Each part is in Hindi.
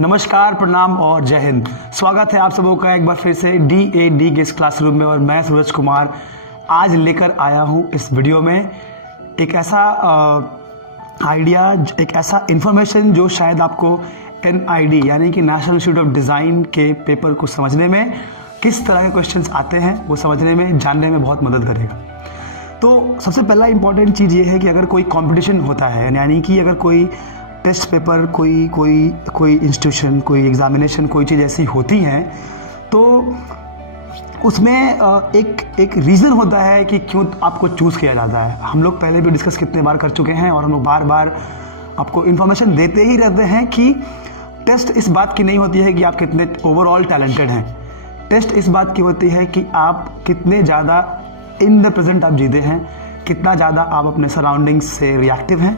नमस्कार, प्रणाम और जय हिंद। स्वागत है आप सबों का एक बार फिर से DAD के इस क्लासरूम में। और मैं सूरज कुमार आज लेकर आया हूँ इस वीडियो में एक ऐसा आइडिया, एक ऐसा इन्फॉर्मेशन जो शायद आपको NID यानी कि नेशनल इंस्टीट्यूट ऑफ डिज़ाइन के पेपर को समझने में, किस तरह के क्वेश्चंस आते हैं वो समझने में, जानने में बहुत मदद करेगा। तो सबसे पहला इंपॉर्टेंट चीज़ ये है कि अगर कोई कंपटीशन होता है, यानी कि अगर कोई टेस्ट पेपर, कोई इंस्टीट्यूशन, कोई एग्जामिनेशन, कोई चीज़ ऐसी होती है तो उसमें एक रीज़न होता है कि क्यों आपको चूज़ किया जाता है। हम लोग पहले भी डिस्कस कितने बार कर चुके हैं और हम लोग बार बार आपको इन्फॉर्मेशन देते ही रहते हैं कि टेस्ट इस बात की नहीं होती है कि आप कितने ओवरऑल टैलेंटेड हैं। टेस्ट इस बात की होती है कि आप कितने ज़्यादा इन द प्रेजेंट आप जीते हैं, कितना ज़्यादा आप अपने सराउंडिंग्स से रिएक्टिव हैं,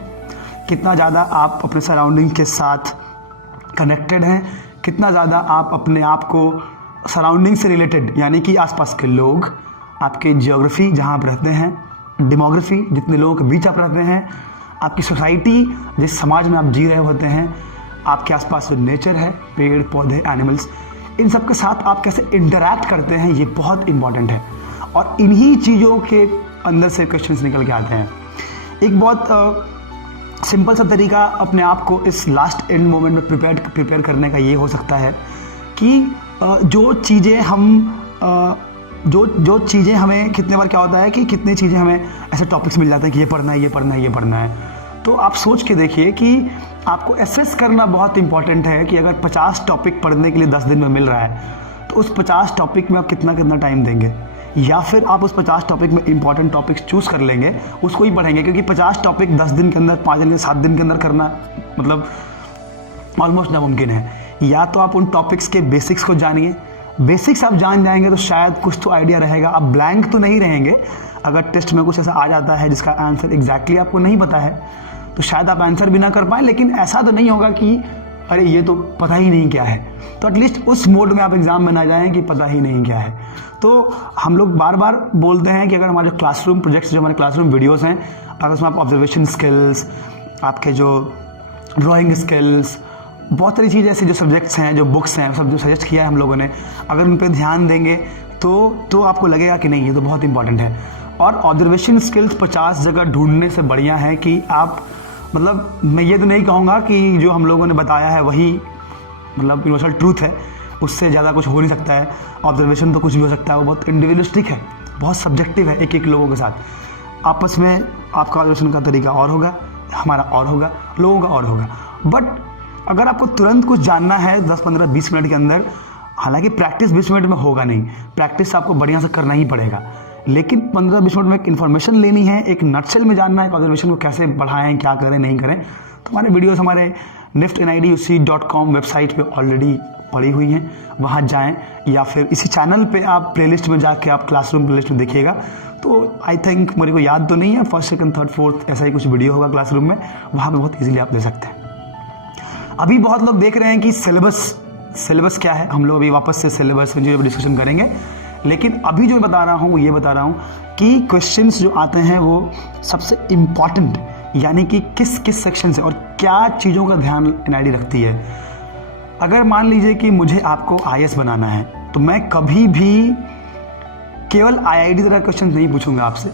कितना ज़्यादा आप अपने सराउंडिंग के साथ कनेक्टेड हैं, कितना ज़्यादा आप अपने आप को सराउंडिंग से रिलेटेड यानी कि आसपास के लोग, आपके जियोग्राफी जहाँ आप रहते हैं, डेमोग्राफी जितने लोगों के बीच आप रहते हैं, आपकी सोसाइटी जिस समाज में आप जी रहे होते हैं, आपके आसपास जो नेचर है, पेड़ पौधे, एनिमल्स, इन सब के साथ आप कैसे इंटरैक्ट करते हैं, ये बहुत इंपॉर्टेंट है। और इन्हीं चीज़ों के अंदर से क्वेश्चंस निकल के आते हैं। एक बहुत सिंपल सा तरीका अपने आप को इस लास्ट एंड मोमेंट में प्रिपेयर करने का ये हो सकता है कि जो चीज़ें हमें कितने बार क्या होता है कि कितनी चीज़ें हमें ऐसे टॉपिक्स मिल जाते हैं कि ये पढ़ना है, ये पढ़ना है, ये पढ़ना है। तो आप सोच के देखिए कि आपको एसेस करना बहुत इंपॉर्टेंट है कि अगर 50 टॉपिक पढ़ने के लिए 10 दिन में मिल रहा है तो उस 50 टॉपिक में आप कितना टाइम देंगे, या फिर आप उस 50 टॉपिक में इंपॉर्टेंट टॉपिक्स चूज़ कर लेंगे, उसको ही पढ़ेंगे। क्योंकि 50 टॉपिक 10 दिन के अंदर, 5 दिन के 7 दिन के अंदर करना मतलब ऑलमोस्ट नामुमकिन है। या तो आप उन टॉपिक्स के बेसिक्स को जानिए, बेसिक्स आप जान जाएंगे तो शायद कुछ तो आइडिया रहेगा, आप ब्लैंक तो नहीं रहेंगे। अगर टेस्ट में कुछ ऐसा आ जाता है जिसका आंसर एग्जैक्टली आपको नहीं पता है तो शायद आप आंसर भी ना कर पाएँ, लेकिन ऐसा तो नहीं होगा कि अरे ये तो पता ही नहीं क्या है। तो एटलीस्ट उस मोड में आप एग्ज़ाम में ना जाएं कि पता ही नहीं क्या है। तो हम लोग बार बार बोलते हैं कि अगर हमारे क्लासरूम प्रोजेक्ट्स, जो हमारे क्लासरूम वीडियोस हैं, अगर उसमें आप ऑब्जर्वेशन स्किल्स, आपके जो ड्राइंग स्किल्स, बहुत सारी चीज़ें ऐसी जो सब्जेक्ट्स हैं, जो बुक्स हैं, सब जो सजेस्ट किया है हम लोगों ने, अगर उन पर ध्यान देंगे तो आपको लगेगा कि नहीं, ये तो बहुत इंपॉर्टेंट है। और ऑब्जर्वेशन स्किल्स 50 जगह ढूंढने से बढ़िया है कि आप, मतलब मैं ये तो नहीं कहूँगा कि जो हम लोगों ने बताया है वही मतलब यूनिवर्सल ट्रूथ है, उससे ज़्यादा कुछ हो नहीं सकता है। ऑब्जर्वेशन तो कुछ भी हो सकता है, वो बहुत इंडिविजुअलिस्टिक है, बहुत सब्जेक्टिव है एक एक लोगों के साथ। आपस में आपका ऑब्जर्वेशन का तरीका और होगा, हमारा और होगा, लोगों का और होगा। बट अगर आपको तुरंत कुछ जानना है 10, 15, 20 मिनट के अंदर, हालांकि प्रैक्टिस 20 मिनट में होगा नहीं, प्रैक्टिस आपको बढ़िया से करना ही पड़ेगा, लेकिन 15-20 मिनट में एक इन्फॉर्मेशन लेनी है, एक नटशेल में जानना है ऑब्जर्वेशन को कैसे बढ़ाएं, क्या करें, नहीं करें, तो हमारे वीडियोस हमारे niftyniduc.com वेबसाइट पे ऑलरेडी पड़ी हुई हैं, वहाँ जाएं, या फिर इसी चैनल पे आप प्लेलिस्ट में जाके आप क्लासरूम प्लेलिस्ट में देखिएगा। तो आई थिंक, मेरे को याद तो नहीं है, 1st, 2nd, 3rd, 4th ऐसा ही कुछ वीडियो होगा क्लासरूम में, वहाँ पे बहुत ईजिली आप दे सकते हैं। अभी बहुत लोग देख रहे हैं कि सिलेबस क्या है, हम लोग अभी वापस से सिलेबस पर डिस्कशन करेंगे, लेकिन अभी जो बता रहा हूँ वो ये बता रहा हूँ कि क्वेश्चंस जो आते हैं वो सबसे इम्पॉर्टेंट, यानी कि किस किस सेक्शन से और क्या चीज़ों का ध्यान NID रखती है। अगर मान लीजिए कि मुझे आपको IAS बनाना है तो मैं कभी भी केवल IIT तरह क्वेश्चन नहीं पूछूंगा आपसे,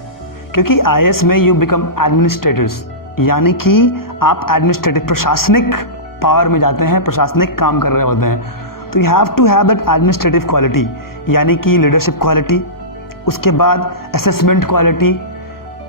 क्योंकि IAS में यू बिकम एडमिनिस्ट्रेटर्स, यानी कि आप एडमिनिस्ट्रेटिव, प्रशासनिक पावर में जाते हैं, प्रशासनिक काम कर रहे होते हैं। तो you have to have that administrative quality, यानी कि लीडरशिप क्वालिटी, उसके बाद assessment quality,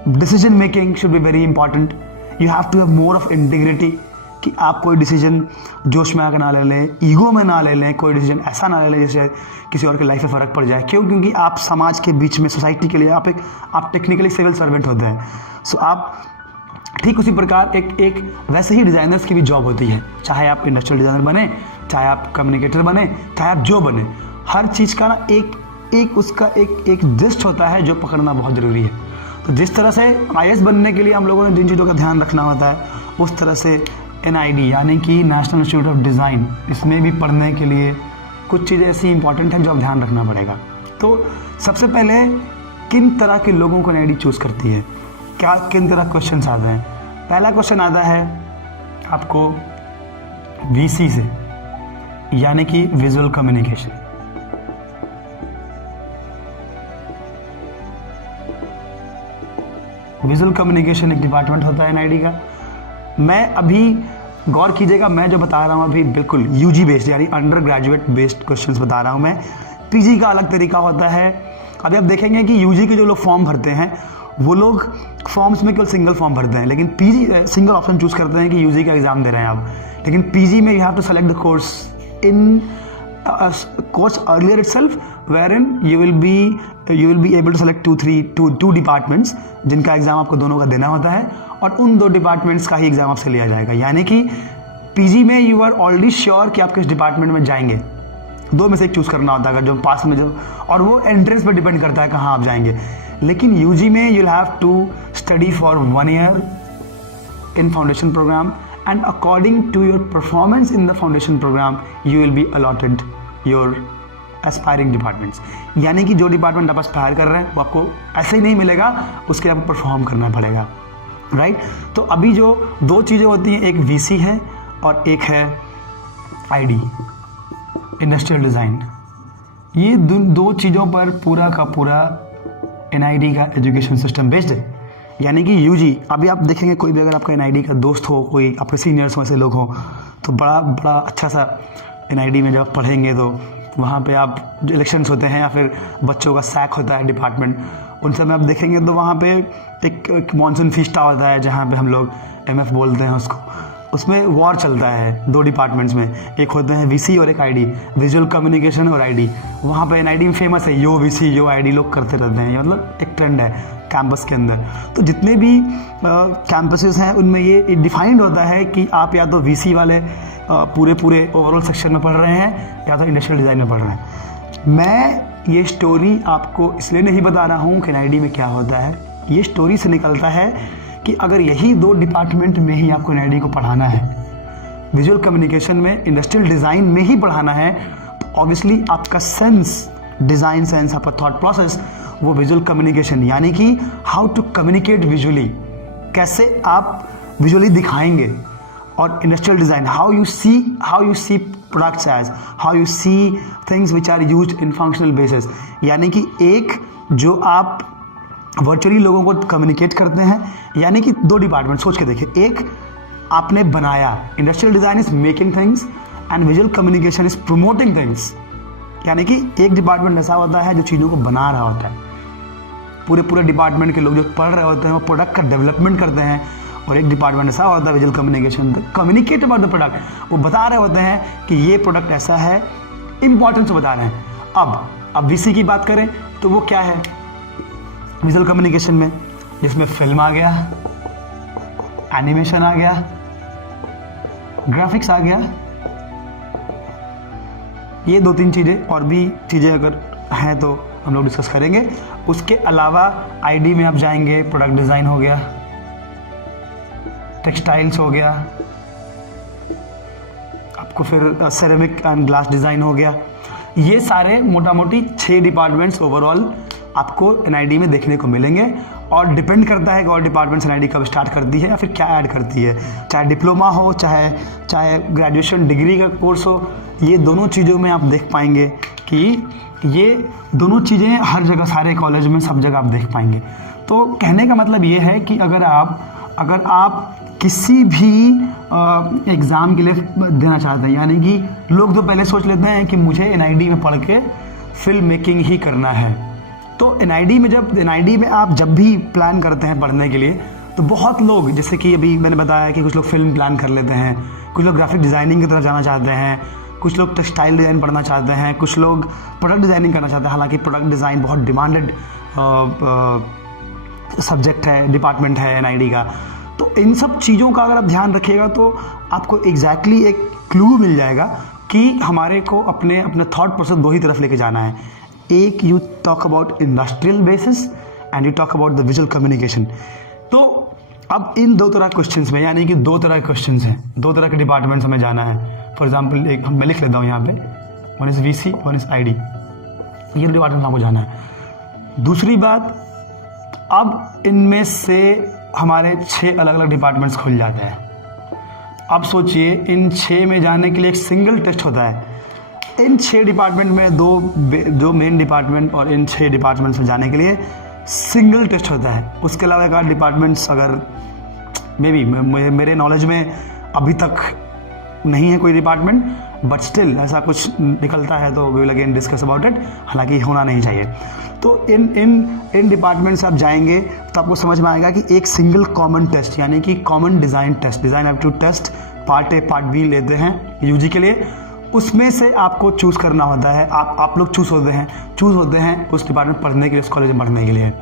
decision making should be very important. You have to have more of integrity, कि आप कोई डिसीजन जोश में आकर ना ले लें, ईगो में ना ले लें, कोई डिसीजन ऐसा ना ले लें जैसे किसी और की लाइफ में फ़र्क पड़ जाए। क्यों? क्योंकि आप समाज के बीच में, सोसाइटी के लिए आप टेक्निकली सिविल सर्वेंट होते हैं। सो आप ठीक उसी प्रकार एक वैसे ही डिज़ाइनर्स की भी जॉब होती है, चाहे आप इंडस्ट्रियल डिज़ाइनर बने, चाहे आप कम्युनिकेटर बने, चाहे आप जो बने, हर चीज़ का ना उसका एक जिस्ट होता है जो पकड़ना बहुत ज़रूरी है। तो जिस तरह से IAS बनने के लिए हम लोगों ने जिन चीज़ों का ध्यान रखना होता है, उस तरह से NID यानी कि नेशनल इंस्टीट्यूट ऑफ डिज़ाइन, इसमें भी पढ़ने के लिए कुछ चीज़ें ऐसी इंपॉर्टेंट हैं जो अब ध्यान रखना पड़ेगा। तो सबसे पहले किन तरह के लोगों को NID चूज़ करती है, क्या किन तरह क्वेश्चन आते हैं। पहला क्वेश्चन आता है आपको VC से, यानी कि विजुअल कम्युनिकेशन। विजुअल कम्युनिकेशन एक डिपार्टमेंट होता है एनआईडी का। मैं अभी गौर कीजिएगा, मैं जो बता रहा हूँ अभी बिल्कुल यूजी बेस्ड यानी अंडर ग्रेजुएट बेस्ड क्वेश्चंस बता रहा हूँ मैं। पीजी का अलग तरीका होता है। अभी आप देखेंगे कि यूजी के जो लोग फॉर्म भरते हैं वो लोग फॉर्म्स में केवल सिंगल फॉर्म भरते हैं, लेकिन पीजी सिंगल ऑप्शन चूज करते हैं कि यूजी का एग्जाम दे रहे हैं आप, लेकिन पीजी में you have to select the course in course earlier itself wherein you will be able to select two departments जिनका एग्जाम आपको दोनों का देना होता है और उन 2 डिपार्टमेंट्स का ही एग्जाम आपसे लिया जाएगा। यानी कि पीजी में यू आर ऑलरेडी श्योर कि आप किस डिपार्टमेंट में जाएंगे, 2 में से एक चूज करना होता है अगर जो पास में जो, और वो एंट्रेंस पर डिपेंड करता है कहाँ आप जाएंगे। लेकिन यूजी में you will have to study for 1 year in foundation program and according to your performance in the foundation program you will be allotted your aspiring departments। यानी कि जो डिपार्टमेंट आप एस्पायर कर रहे हैं वो आपको ऐसे ही नहीं मिलेगा, उसके लिए आपको परफॉर्म करना पड़ेगा, राइट। तो अभी जो 2 चीज़ें होती हैं, एक वीसी है और एक है आईडी, इंडस्ट्रियल डिज़ाइन। ये 2 चीज़ों पर पूरा का पूरा एनआईडी का एजुकेशन सिस्टम बेस्ड है। यानी कि यूजी, अभी आप देखेंगे कोई भी अगर आपका एनआईडी का दोस्त हो, कोई आपके सीनियर्स में से लोग हो, तो बड़ा अच्छा सा एनआईडी में जब आप पढ़ेंगे तो वहाँ पे आप जो इलेक्शंस होते हैं या फिर बच्चों का सैक होता है डिपार्टमेंट, उन सब में आप देखेंगे तो वहाँ पे एक मॉनसून फीस्टा होता है जहाँ पे हम लोग एमएफ बोलते हैं उसको, उसमें वॉर चलता है 2 डिपार्टमेंट्स में, एक होते हैं वीसी और एक आईडी, विजुअल कम्युनिकेशन और आईडी। वहाँ पे एनआईडी में फेमस है यो वीसी यो आईडी लोग करते रहते हैं, ये मतलब एक ट्रेंड है कैंपस के अंदर। तो जितने भी कैंपसेस हैं उनमें ये डिफाइंड होता है कि आप या तो वीसी वाले पूरे ओवरऑल सेक्शन में पढ़ रहे हैं या तो इंडस्ट्रियल डिज़ाइन में पढ़ रहे हैं। मैं ये स्टोरी आपको इसलिए नहीं बता रहा हूँ कि एनआईडी में क्या होता है, ये स्टोरी से निकलता है कि अगर यही 2 डिपार्टमेंट में ही आपको एनआईडी को पढ़ाना है, विजुअल कम्युनिकेशन में, इंडस्ट्रियल डिज़ाइन में ही पढ़ाना है, तो ऑब्वियसली आपका सेंस, डिज़ाइन सेंस, आपका थॉट प्रोसेस वो विजुअल कम्युनिकेशन यानी कि हाउ टू कम्युनिकेट विजुअली, कैसे आप विजुअली दिखाएंगे, और industrial design how you see products as, how you see things which are used in functional basis. यानी कि एक जो आप वर्चुअली लोगों को कम्युनिकेट करते हैं, यानी कि 2 डिपार्टमेंट सोच के देखिए, एक आपने बनाया, industrial design is making things and visual communication is promoting things. यानी कि एक डिपार्टमेंट ऐसा होता है जो चीज़ों को बना रहा होता है, पूरे डिपार्टमेंट के लोग जो पढ़ रहे होते हैं वो प्रोडक्ट का डेवलपमेंट करते हैं, और एक डिपार्टमेंट ऐसा होता है visual communication, communicate about the product, वो बता रहे होते हैं कि ये प्रोडक्ट ऐसा है, इंपॉर्टेंस बता रहे हैं। अब वीसी की बात करें तो वो क्या है विजुअल कम्युनिकेशन में, जिसमें फिल्म आ गया, एनिमेशन आ गया, ग्राफिक्स आ गया, ये 2-3 चीज़ें, और भी चीज़ें अगर हैं तो हम लोग डिस्कस करेंगे। उसके अलावा आईडी में आप जाएंगे, प्रोडक्ट डिज़ाइन हो गया, टेक्सटाइल्स हो गया, आपको फिर सेरेमिक एंड ग्लास डिज़ाइन हो गया। ये सारे मोटा मोटी 6 डिपार्टमेंट्स ओवरऑल आपको एनआईडी में देखने को मिलेंगे, और डिपेंड करता है कि और डिपार्टमेंट्स एनआईडी कब स्टार्ट करती है या फिर क्या ऐड करती है, चाहे डिप्लोमा हो, चाहे ग्रेजुएशन डिग्री का कोर्स हो। ये दोनों चीज़ों में आप देख पाएंगे कि ये दोनों चीज़ें हर जगह, सारे कॉलेज में, सब जगह आप देख पाएंगे। तो कहने का मतलब ये है कि अगर आप किसी भी एग्ज़ाम के लिए देना चाहते हैं, यानी कि लोग तो पहले सोच लेते हैं कि मुझे एनआईडी में पढ़ के फिल्म मेकिंग ही करना है, तो एनआईडी में आप जब भी प्लान करते हैं पढ़ने के लिए, तो बहुत लोग, जैसे कि अभी मैंने बताया कि कुछ लोग फिल्म प्लान कर लेते हैं, कुछ लोग ग्राफिक डिज़ाइनिंग की तरफ जाना चाहते हैं, कुछ लोग टेक्सटाइल डिज़ाइन पढ़ना चाहते हैं, कुछ लोग प्रोडक्ट डिज़ाइनिंग करना चाहते हैं। हालांकि प्रोडक्ट डिज़ाइन बहुत डिमांडेड सब्जेक्ट है, डिपार्टमेंट है एनआईडी का। तो इन सब चीज़ों का अगर आप ध्यान रखिएगा तो आपको एग्जैक्टली एक क्लू मिल जाएगा कि हमारे को अपने थॉट प्रोसेस 2 ही तरफ लेके जाना है। एक, you talk about industrial basis and you talk about the visual communication. तो अब इन 2 तरह क्वेश्चंस में, यानी कि 2 तरह के क्वेश्चंस हैं, 2 तरह के डिपार्टमेंट्स हमें जाना है। फॉर एग्जाम्पल एक मैं लिख लेता हूँ यहाँ पे, 1 इज़ वीसी, 1 इज़ आईडी, ये डिपार्टमेंट हमको जाना है। दूसरी बात, अब इनमें से हमारे 6 अलग अलग डिपार्टमेंट्स खुल जाते हैं। अब सोचिए इन 6 में जाने के लिए एक सिंगल टेस्ट होता है, इन 6 डिपार्टमेंट में दो मेन डिपार्टमेंट और इन 6 डिपार्टमेंट्स में जाने के लिए सिंगल टेस्ट होता है। उसके अलावा एक आध डिपार्टमेंट्स अगर मेरे नॉलेज में अभी तक नहीं है कोई डिपार्टमेंट, बट स्टिल ऐसा कुछ निकलता है तो we will again discuss about it, हालांकि होना नहीं चाहिए। तो इन डिपार्टमेंट से आप जाएंगे तो आपको समझ में आएगा कि एक सिंगल कॉमन टेस्ट यानी कि common design test, design aptitude test part A part B लेते हैं यूजी के लिए। उसमें से आपको चूज़ करना होता है, आप लोग चूज़ होते हैं उस डिपार्टमेंट पढ़ने के लिए, उस कॉलेज में पढ़ने के लिए।